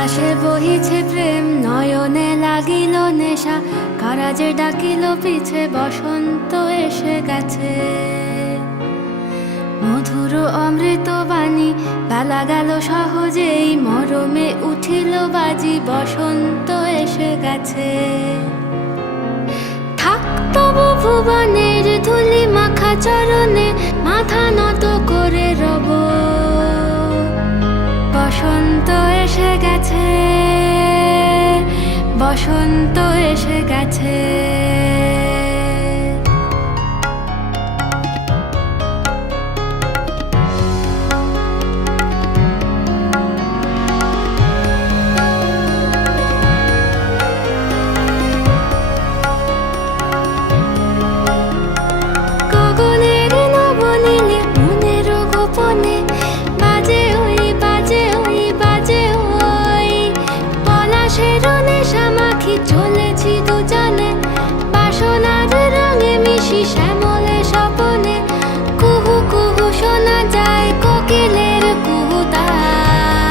পলাশে বহিছে প্রেম, নয়নে লাগিল নেশা, কারাজে ডাকিল পিছে, বসন্ত এসে গেছে। মধুর অমৃত বাণী, বেলা গেল সহজেই, মরমে উঠিল বাজি, বসন্ত এসে গেছে। থাক তবু ভুবনের ধুলি মাখা চরণে, মাথা নত করে রব, বসন্ত এসে গেছে, বসন্ত এসে গেছে। গগনের নবনীলে, মনের গোপনে, বাজে ওই বাজে ওই বাজে ওই, পলাশের নেশা মাখি চলেছি দুজনে, বাসনার রঙে মিশি শ্যামলে স্বপনে, কুহু কুহু শোনা যায় কোকিলের কুহুতান।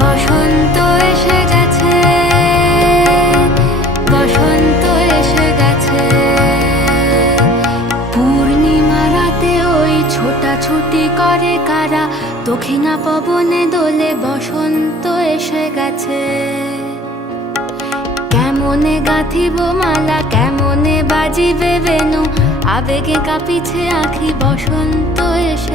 বসন্ত এসে গেছে, বসন্ত এসে গেছে। পূর্ণিমা রাতে ওই ছোটাছুটি করে কারা, দক্ষিণা পবনে দোলে, বসন্ত এসে গেছে। কেমনে গাঁথিব মালা, কেমনে বাজিবে বেনু, আবেগে কাঁপিছে আঁখি, বসন্ত এসে